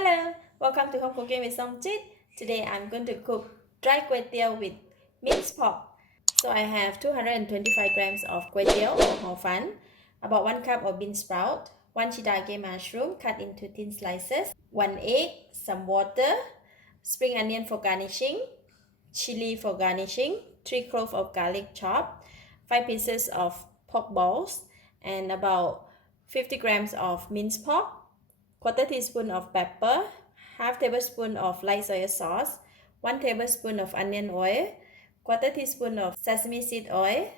Hello, welcome to Home Cooking with Somchit. Today I'm going to cook dry Kuey Teow with minced pork. So I have 225 grams of Kuey Teow or hor fun, about 1 cup of bean sprout, 1 shiitake mushroom cut into thin slices, 1 egg, some water, spring onion for garnishing, chilli for garnishing, 3 cloves of garlic chopped, 5 pieces of pork balls, and about 50 grams of minced pork, quarter teaspoon of pepper, half tablespoon of light soy sauce, 1 tablespoon of onion oil, quarter teaspoon of sesame seed oil,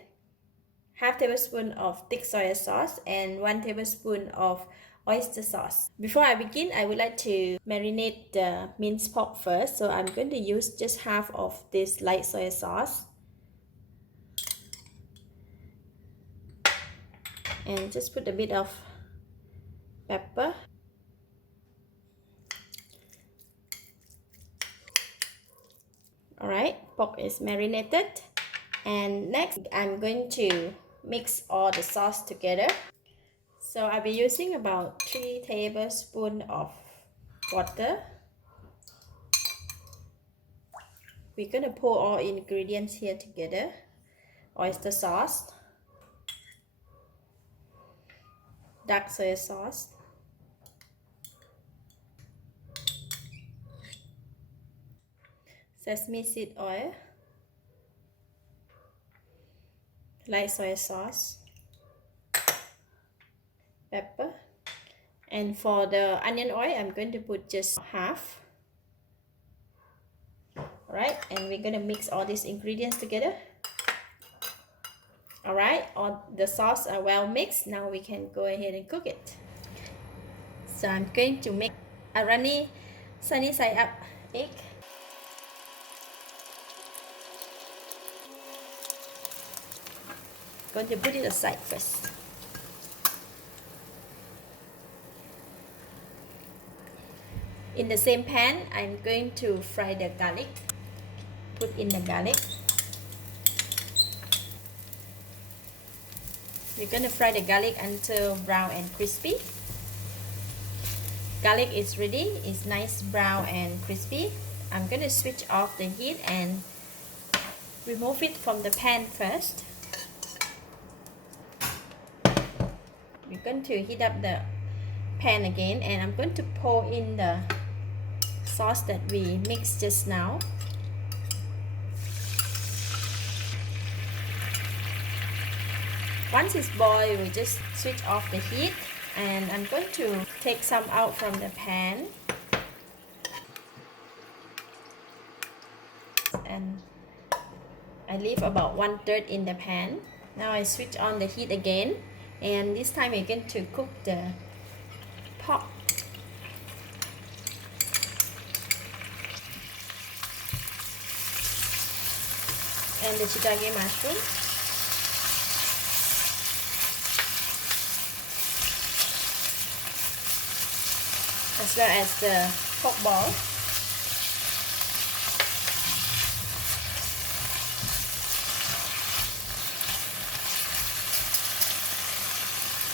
half tablespoon of thick soy sauce, and 1 tablespoon of oyster sauce. Before I begin, I would like to marinate the minced pork first. So I'm going to use just half of this light soy sauce. And just put a bit of pepper. Alright, pork is marinated. And next, I'm going to mix all the sauce together. So I'll be using about 3 tablespoons of water. We're going to pour all ingredients here together. Oyster sauce, dark soy sauce, sesame seed oil, light soy sauce, pepper, and for the onion oil I'm going to put just half. Alright, and we're going to mix all these ingredients together. Alright, all the sauce are well mixed. Now we can go ahead and cook it. So I'm going to make a runny sunny side up egg. Going to put it aside first. In the same pan, I'm going to fry the garlic. Put in the garlic. We're going to fry the garlic until brown and crispy. Garlic is ready. It's nice brown and crispy. I'm going to switch off the heat and remove it from the pan first. We're going to heat up the pan again, and I'm going to pour in the sauce that we mixed just now. Once it's boiled, we just switch off the heat, and I'm going to take some out from the pan. And I leave about 1/3 in the pan. Now I switch on the heat again, and this time we're going to cook the pork. And the shiitake mushroom. As well as the pork ball.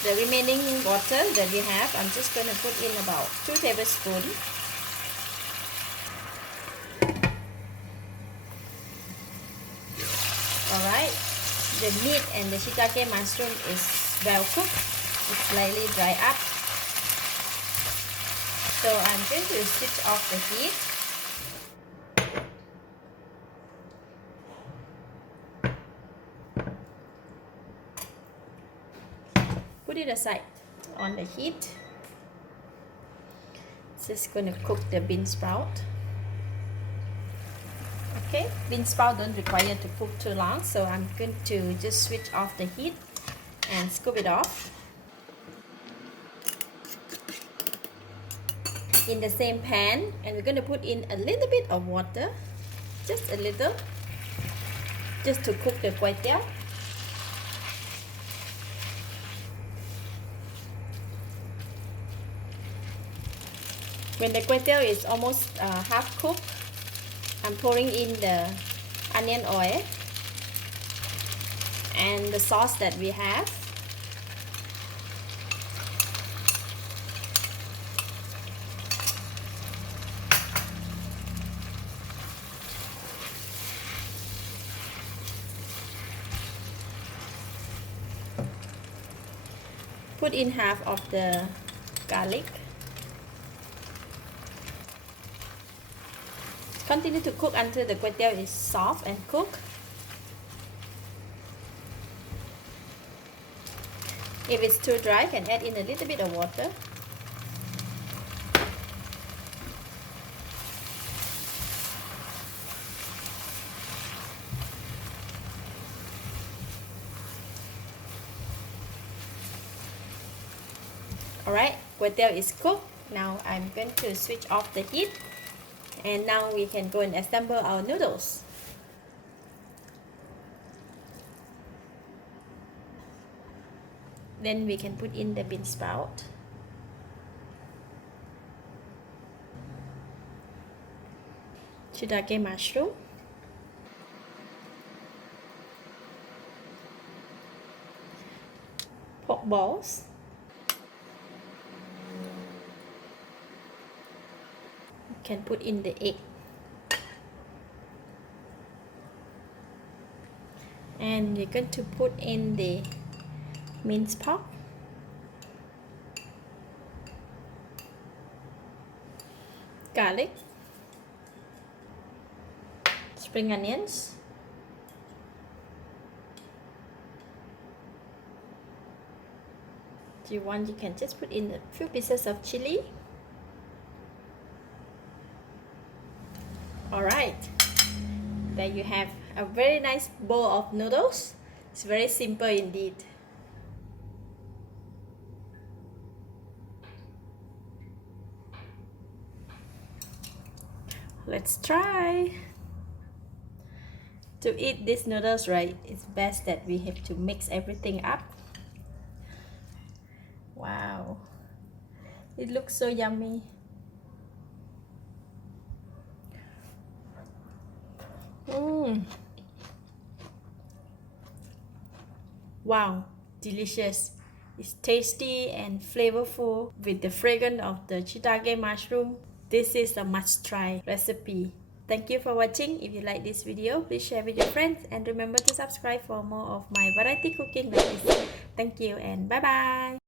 The remaining water that we have, I'm just going to put in about 2 tablespoons. Alright, the meat and the shiitake mushroom is well cooked. It's slightly dry up. So I'm going to switch off the heat. Put it aside on the heat. Just gonna cook the bean sprout. Okay, bean sprout don't require to cook too long, so I'm going to just switch off the heat and scoop it off. In the same pan, and we're going to put in a little bit of water, just a little, just to cook the Kuey Teow. When the Kuey Teow is almost half cooked, I'm pouring in the onion oil and the sauce that we have. Put in half of the garlic. Continue to cook until the kuey teow is soft and cooked. If it's too dry, you can add in a little bit of water. Alright, kuey teow is cooked. Now I'm going to switch off the heat. And now we can go and assemble our noodles. Then we can put in the bean sprout. Shiitake mushroom. Pork balls. Can put in the egg, and we're going to put in the minced pork, garlic, spring onions, if you want, you can just put in a few pieces of chilli. Alright, there you have a very nice bowl of noodles. It's very simple indeed. Let's try. To eat these noodles right, it's best that we have to mix everything up. Wow, it looks so yummy. Wow, delicious. It's tasty and flavorful with the fragrance of the shiitake mushroom. This is a must-try recipe. Thank you for watching. If you like this video, please share with your friends and remember to subscribe for more of my variety cooking like this. Thank you and bye-bye.